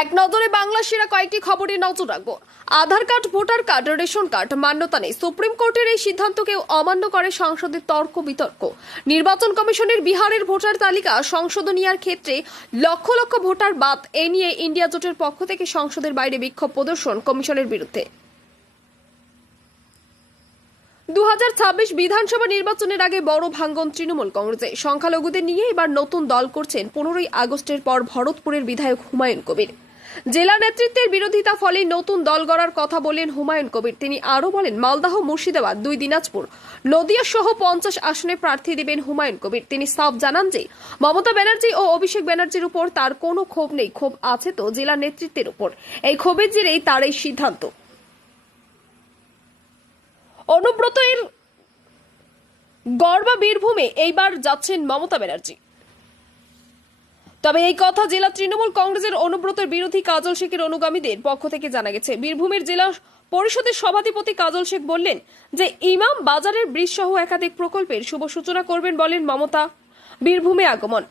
এক নজরে বাংলা সেরা কয়েকটি খবরে নজর রাখবো। Aadhaar card, voter card, ration card মান্যতা নেই। সুপ্রিম কোর্টের এই সিদ্ধান্তকে অমান্য করে সংসদের তর্ক বিতর্ক। নির্বাচন কমিশনের বিহারের ভোটার তালিকা সংশোধনীর ক্ষেত্রে লক্ষ লক্ষ ভোটার বাদ, এ নিয়ে ইন্ডিয়া জোটের পক্ষ থেকে সংসদের বাইরে বিক্ষোভ প্রদর্শন কমিশনের বিরুদ্ধে। 2026 বিধানসভা নির্বাচনের আগে বড় ভাঙ্গন তৃণমূল কংগ্রেসে। সংখ্যালঘুদের নিয়ে এবার নতুন দল করছেন 15ই আগস্টের পর ভরতপুরের বিধায়ক হুমায়ুন কবির। জেলা নেতৃত্বের বিরোধিতা ফলে নতুন দল গড়ার কথা বলেন হুমায়ুন কবির। তিনি আরও বলেন, মালদহ, মুর্শিদাবাদ, 2 দিনাজপুর, নদিয়া সহ 50 আসনে প্রার্থী দেবেন হুমায়ুন কবির। তিনি সাফ জানান যে মমতা ব্যানার্জি ও অভিষেক ব্যানার্জির উপর তার কোনো ক্ষোভ নেই, ক্ষোভ আছে তো জেলা নেতৃত্বের উপর। এই ক্ষোভের জেরেই তার এই সিদ্ধান্ত। অনুব্রতের গড়বা বীরভূমে এইবার যাচ্ছেন মমতা ব্যানার্জি। তবে এই কথা জেলা তৃণমূল কংগ্রেসের অনুব্রতের বিরোধী কাজল শেখের অনুগামীদের পক্ষ থেকে জানা গেছে। বীরভূমের জেলা পরিষদের সভাধিপতি কাজল শেখ বললেন যে ইমাম বাজারের ব্রিজ সহ একাধিক প্রকল্পের শুভ সূচনা করবেন বলেন মমতা। বীরভূমে আগমন।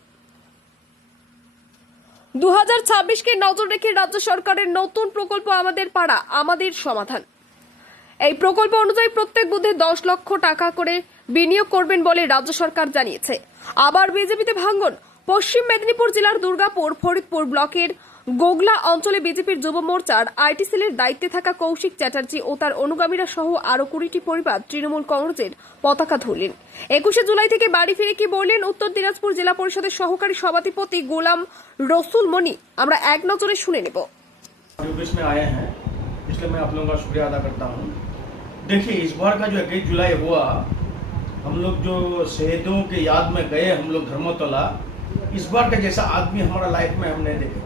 2026কে নজর রেখে রাজ্য সরকারের নতুন প্রকল্প আমাদের পাড়া আমাদের সমাধান। এই প্রকল্প অনুযায়ী প্রত্যেক বুথে 10 লক্ষ টাকা করে বিনিয়োগ করবেন বলে রাজ্য সরকার জানিয়েছে। আবার বিজেপিতে ভাঙ্গন। পশ্চিম মেদিনীপুর জেলার দুর্গাপুর ফরিদপুর ব্লকের গোগলা অঞ্চলে বিজেপির যুব মোর্চার আইটি সেলের দায়িত্বে থাকা কৌশিক চ্যাটার্জি ও তার অনুগামীরা সহ আরো 20টি পরিবার তৃণমূল কংগ্রেসের পতাকা ধরলেন। 21শে জুলাই থেকে বাড়ি ফিরে কি বললেন উত্তর দিনাজপুর জেলা পরিষদের সহকারী সভাধিপতি গোলাম রসুল মনি, আমরা এক নজরে শুনে নেব। इसलिए मैं आप लोगों का शुक्रिया अदा करता हूँ। देखिए, इस बार का जो 21 जुलाई हुआ, हम लोग जो शहीदों के याद में गए हम लोग धर्मतला, इस बार का जैसा आदमी हमारा लाइफ में हम नहीं देखे।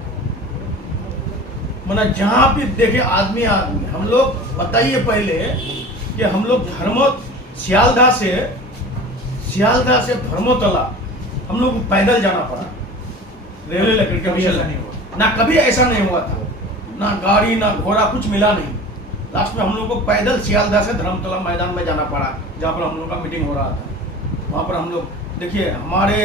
मतलब जहाँ भी देखे आदमी आदमी, हम लोग बताइए पहले कि हम लोग सियालदह से धर्मतला हम लोग को पैदल जाना पड़ा। रेलवे लकड़ी का ऐसा नहीं हुआ ना, कभी ऐसा नहीं हुआ था, ना गाड़ी ना घोड़ा कुछ मिला नहीं। लास्ट में हम लोग को पैदल सियालदह से धर्मतला मैदान में जाना पड़ा, जहाँ पर हम लोग का मीटिंग हो रहा था। वहाँ पर हम लोग देखिए, हमारे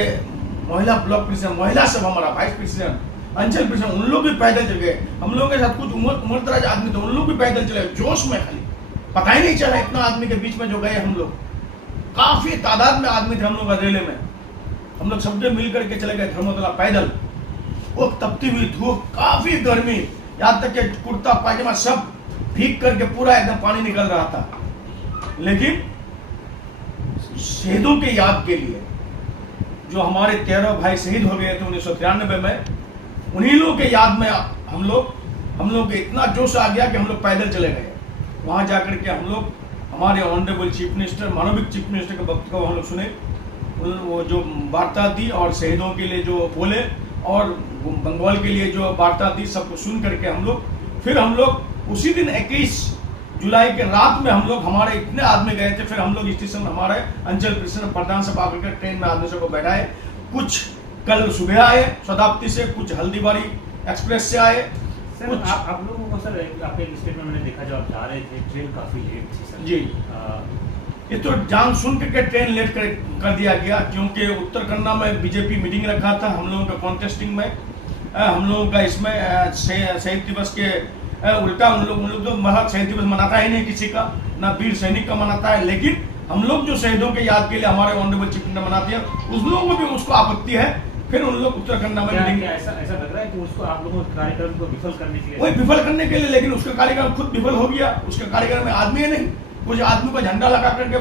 महिला ब्लॉक प्रेसिडेंट, महिला सब हमारा वाइस प्रेसिडेंट, अंचल प्रेसिडेंट, उन लोग भी पैदल चले। हम लोग के साथ कुछ उम्रदराज आदमी थे, उन लोग भी पैदल चले, जोश में खाली पता ही नहीं चला इतना आदमी के बीच में जो गए हम लोग। काफी तादाद में आदमी थे हम लोग रेले में। हम लोग सबसे मिल करके चले गए धर्मतला पैदल। वो तपती हुई धूप, काफी गर्मी, यहाँ तक कि कुर्ता पायजामा सब भीग करके पूरा एकदम पानी निकल रहा था। लेकिन शहीदों के याद के लिए, जो हमारे 13 भाई शहीद हो गए थे 1993 में, उन्हीं लोगों के याद में हम लोग इतना जोश आ गया कि हम लोग पैदल चले गए। वहां जाकर के हम लोग हमारे ऑनरेबल चीफ मिनिस्टर, मानविक चीफ मिनिस्टर के वक्तव्य हम लोग सुने, वो जो वार्ता दी और शहीदों के लिए जो बोले और बंगाल के लिए जो वार्ता दी, सबको सुन करके हम लोग उसी दिन 21 जुलाई के रात में हम लोग, हमारे इतने आदमी गए थे, फिर हम लोग स्टेशन हमारे अंचल प्रेसिडेंट प्रधान सब आकर के ट्रेन में आदमी सबको बैठाए। कुछ कल सुबह आए शताब्दी से, कुछ हल्दीबाड़ी एक्सप्रेस से आए। सर, आप लोगों को सर आपके स्टेट में मैंने देखा जब आप जा रहे थे ट्रेन काफी लेट थी सर। जी, ये तो जान सुन करके ट्रेन लेट कर दिया गया, क्योंकि उत्तर कन्नड़ा में बीजेपी मीटिंग रखा था हम लोगों का कॉन्टेस्टिंग में। हम लोगों का इसमें शहीद दिवस के उल्टा उन लोग तो शहीद दिवस मनाता ही नहीं किसी का, ना वीर सैनिक का मनाता है। लेकिन हम लोग जो शहीदों के याद के लिए हमारे ऑनरेबल चीफ मिनिस्टर मनाते हैं, उस लोगों को भी उसको आपत्ति है। फिर उन लोग उत्तर कन्नड़ा में ऐसा लग रहा है कि उसको आप लोगों के कार्यक्रम को विफल करने के लिए, वही विफल करने के लिए, लेकिन उसका कार्यक्रम खुद विफल हो गया। उसके कार्यक्रम में आदमी है नहीं, कुछ आदमी को झंडा लगा करके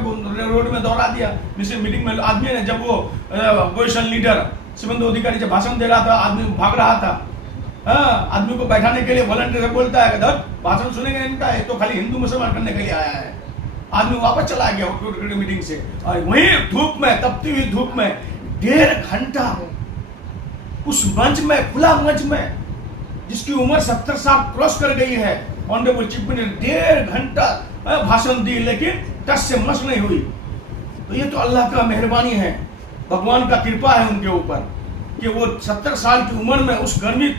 रोड में दौड़ा दिया। जैसे मीटिंग में आदमी ने, जब वो अपोजिशन लीडर शुभेंदु अधिकारी जब भाषण दे रहा था, आदमी भाग रहा था। आदमी को बैठाने के लिए वॉलंटियर बोलता है, भाषण सुनेंगे इनका, ये तो खाली हिंदू मुसलमान करने के लिए आया है। आदमी वापस चला गया मीटिंग से। और वही धूप में, तपती हुई धूप में 1.5 घंटा उस मंच में, खुला मंच में, जिसकी उम्र 70 साल क्रॉस कर गई है, ऑनरेबल चीफ मिनिस्टर 1.5 घंटा भाषण दी, लेकिन टस से मस नहीं हुई। तो ये तो अल्लाह का मेहरबानी है, भगवान का कृपा है उनके ऊपर कि वो 70 साल की उम्र में उस गर्मी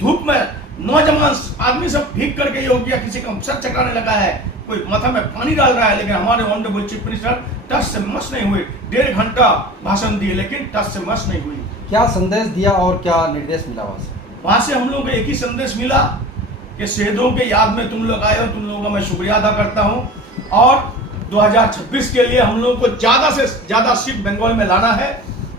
धूप में नौजवान आदमी सब भीग करके ये हो गया, किसी का सर चकराने लगा है, कोई माथा में पानी डाल रहा है, लेकिन हमारे ऑनरेबल चीफ मिनिस्टर टस से मस नहीं हुए। 1.5 घंटा भाषण दिए, लेकिन टस से मस नहीं हुई। क्या संदेश दिया और क्या निर्देश मिला वहां से? वहां से हम लोगों को एक ही संदेश मिला कि शहीदों के याद में तुम लोग आए हो, तुम लोगों का मैं शुक्रिया अदा करता हूं और 2026 के लिए हम लोगों को ज्यादा से ज्यादा सीट बंगाल में लाना है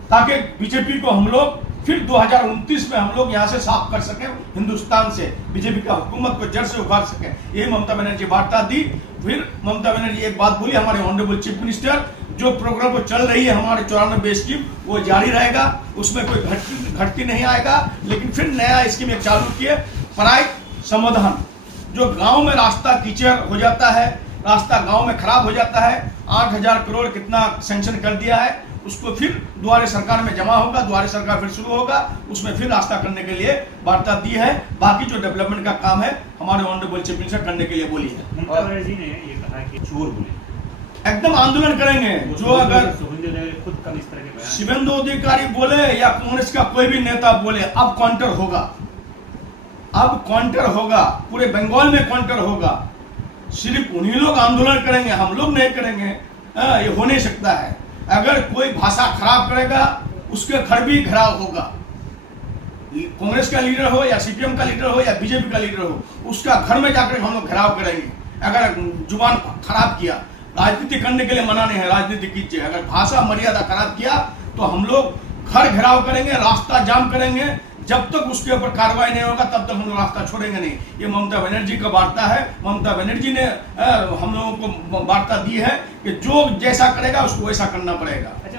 ताकि बीजेपी को हम लोग फिर 2029 में हम लोग यहाँ से साफ कर सकें, हिंदुस्तान से बीजेपी का हुकूमत को जड़ से उखाड़ सकें। यही ममता बनर्जी वार्ता दी। फिर ममता बनर्जी एक बात बोली, हमारे ऑनरेबल चीफ मिनिस्टर, जो प्रोग्राम को चल रही है हमारे 94 स्कीम वो जारी रहेगा, उसमें कोई घटती नहीं आएगा। लेकिन फिर नया स्कीम एक चालू किए, पराई समाधान। जो गांव में रास्ता कीचड़ हो जाता है, रास्ता गांव में खराब हो जाता है, 8,000 करोड़ कितना सैंक्शन कर दिया है, उसको फिर द्वारे सरकार में जमा होगा, द्वारे सरकार फिर शुरू होगा, उसमें फिर रास्ता करने के लिए वार्ता दी है। बाकी जो डेवलपमेंट का काम है हमारे ऑनरेबल चीफ मिनिस्टर करने के लिए बोली है। ममता बनर्जी ने ये कहा कि चोर बोले, एकदम आंदोलन करेंगे। जो अगर शुभेंदु अधिकारी खुद कम इस तरह के बयान, शुभेंदु अधिकारी बोले या कांग्रेस का कोई भी नेता बोले, अब काउंटर होगा, अब काउंटर होगा, पूरे बंगाल में काउंटर होगा। सिर्फ उन्हीं लोग आंदोलन करेंगे, हम लोग नहीं करेंगे, ये हो नहीं सकता है। अगर कोई भाषा खराब करेगा उसके घर भी घराव होगा। कांग्रेस का लीडर हो या सीपीएम का लीडर हो या बीजेपी का लीडर हो, उसका घर में जाकर हम लोग घराव करेंगे। अगर जुबान खराब किया, राजनीति करने के लिए मना नहीं है, राजनीति कीजिए। अगर भाषा मर्यादा खराब किया तो हम लोग घर घेराव करेंगे, रास्ता जाम करेंगे। जब तक उसके ऊपर कार्रवाई नहीं होगा तब तक हम लोग रास्ता छोड़ेंगे नहीं। ये ममता बनर्जी का वार्ता है। ममता बनर्जी ने हम लोगों को वार्ता दी है कि जो जैसा करेगा उसको वैसा करना पड़ेगा।